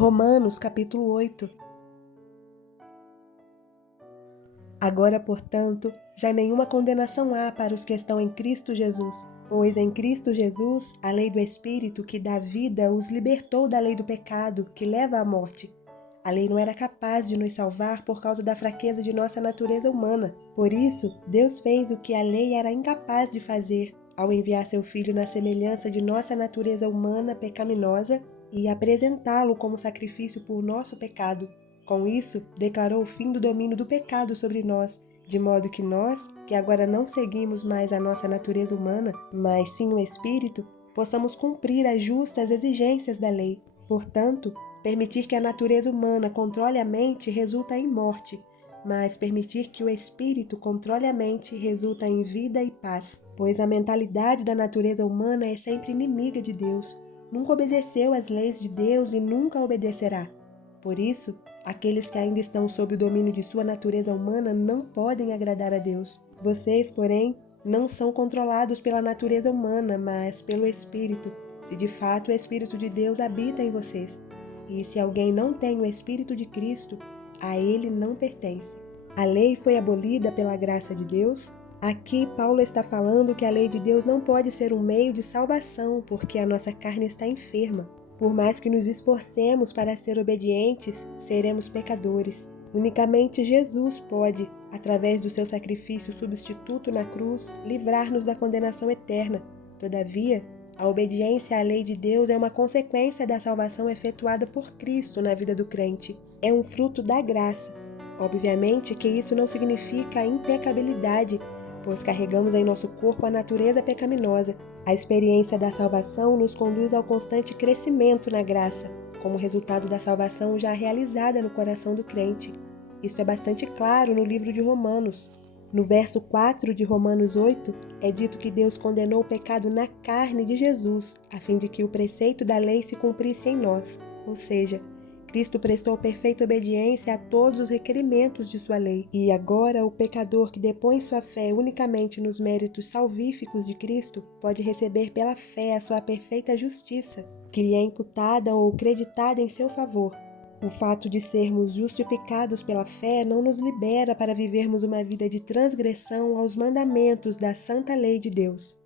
Romanos capítulo 8. Agora, portanto, já nenhuma condenação há para os que estão em Cristo Jesus, pois em Cristo Jesus a lei do Espírito que dá vida os libertou da lei do pecado que leva à morte. A lei não era capaz de nos salvar por causa da fraqueza de nossa natureza humana. Por isso, Deus fez o que a lei era incapaz de fazer, ao enviar seu Filho na semelhança de nossa natureza humana pecaminosa e apresentá-lo como sacrifício por nosso pecado. Com isso, declarou o fim do domínio do pecado sobre nós, de modo que nós, que agora não seguimos mais a nossa natureza humana, mas sim o Espírito, possamos cumprir as justas exigências da lei. Portanto, permitir que a natureza humana controle a mente resulta em morte, mas permitir que o Espírito controle a mente resulta em vida e paz, pois a mentalidade da natureza humana é sempre inimiga de Deus. Nunca obedeceu às leis de Deus e nunca obedecerá. Por isso, aqueles que ainda estão sob o domínio de sua natureza humana não podem agradar a Deus. Vocês, porém, não são controlados pela natureza humana, mas pelo Espírito, se de fato o Espírito de Deus habita em vocês. E se alguém não tem o Espírito de Cristo, a ele não pertence. A lei foi abolida pela graça de Deus? Aqui, Paulo está falando que a lei de Deus não pode ser um meio de salvação, porque a nossa carne está enferma. Por mais que nos esforcemos para ser obedientes, seremos pecadores. Unicamente Jesus pode, através do seu sacrifício substituto na cruz, livrar-nos da condenação eterna. Todavia, a obediência à lei de Deus é uma consequência da salvação efetuada por Cristo na vida do crente. É um fruto da graça. Obviamente que isso não significa impecabilidade, pois carregamos em nosso corpo a natureza pecaminosa. A experiência da salvação nos conduz ao constante crescimento na graça, como resultado da salvação já realizada no coração do crente. Isso é bastante claro no livro de Romanos. No verso 4 de Romanos 8, é dito que Deus condenou o pecado na carne de Jesus, a fim de que o preceito da lei se cumprisse em nós, ou seja, Cristo prestou perfeita obediência a todos os requerimentos de sua lei. E agora o pecador que depõe sua fé unicamente nos méritos salvíficos de Cristo pode receber pela fé a sua perfeita justiça, que lhe é imputada ou creditada em seu favor. O fato de sermos justificados pela fé não nos libera para vivermos uma vida de transgressão aos mandamentos da santa lei de Deus.